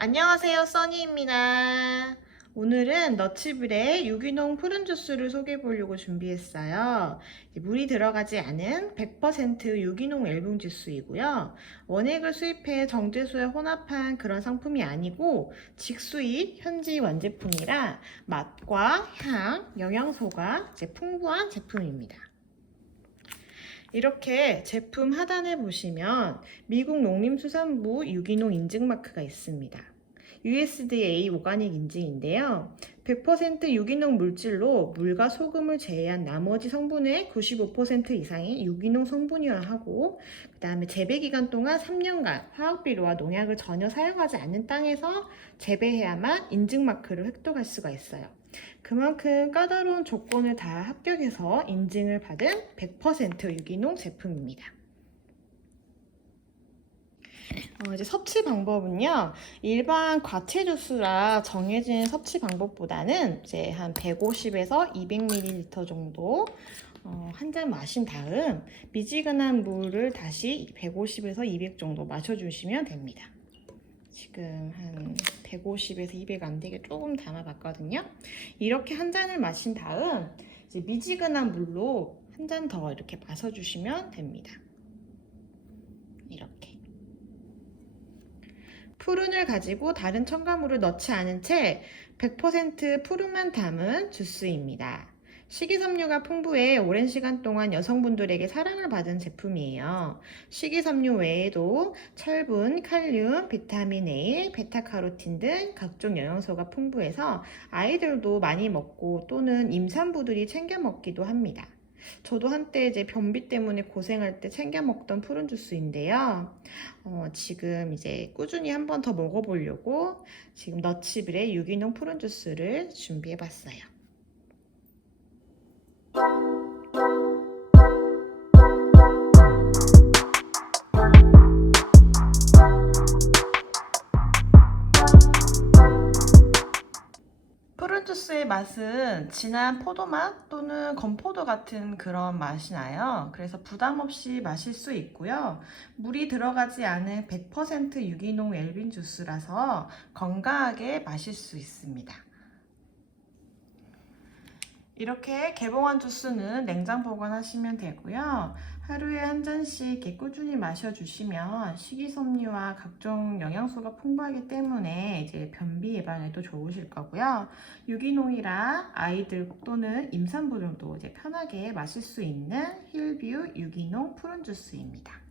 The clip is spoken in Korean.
안녕하세요, 써니입니다. 오늘은 너치블의 유기농 푸른 주스를 소개해 보려고 준비했어요. 물이 들어가지 않은 100% 유기농 앨범 주스이고요. 원액을 수입해 정제수에 혼합한 그런 상품이 아니고 직수입 현지 완제품이라 맛과 향, 영양소가 풍부한 제품입니다. 이렇게 제품 하단에 보시면 미국 농림수산부 유기농 인증 마크가 있습니다. USDA 오가닉 인증인데요. 100% 유기농 물질로 물과 소금을 제외한 나머지 성분의 95% 이상이 유기농 성분이어야 하고 그 다음에 재배 기간 동안 3년간 화학비료와 농약을 전혀 사용하지 않는 땅에서 재배해야만 인증 마크를 획득할 수가 있어요. 그만큼 까다로운 조건을 다 합격해서 인증을 받은 100% 유기농 제품입니다. 어, 이제 섭취 방법은요. 일반 과채 주스라 정해진 섭취 방법보다는 이제 한 150에서 200ml 정도 어, 한 잔 마신 다음 미지근한 물을 다시 150에서 200 정도 마셔주시면 됩니다. 지금 한 150에서 200 안 되게 조금 담아봤거든요. 이렇게 한 잔을 마신 다음 이제 미지근한 물로 한 잔 더 이렇게 마셔주시면 됩니다. 이렇게. 푸른을 가지고 다른 첨가물을 넣지 않은 채 100% 푸른만 담은 주스입니다. 식이섬유가 풍부해 오랜 시간 동안 여성분들에게 사랑을 받은 제품이에요. 식이섬유 외에도 철분, 칼륨, 비타민 A, 베타카로틴 등 각종 영양소가 풍부해서 아이들도 많이 먹고 또는 임산부들이 챙겨 먹기도 합니다. 저도 한때 이제 변비 때문에 고생할 때 챙겨 먹던 푸른 주스인데요. 어, 지금 이제 꾸준히 한 번 더 먹어보려고 지금 너치블의 유기농 푸른 주스를 준비해 봤어요. 주스의 맛은 진한 포도맛 또는 건포도 같은 그런 맛이 나요. 그래서 부담 없이 마실 수 있고요. 물이 들어가지 않은 100% 유기농 웰빙 주스라서 건강하게 마실 수 있습니다. 이렇게 개봉한 주스는 냉장 보관하시면 되고요. 하루에 한 잔씩 꾸준히 마셔주시면 식이섬유와 각종 영양소가 풍부하기 때문에 이제 변비 예방에도 좋으실 거고요. 유기농이라 아이들 또는 임산부들도 이제 편하게 마실 수 있는 힐뷰 유기농 푸른 주스입니다.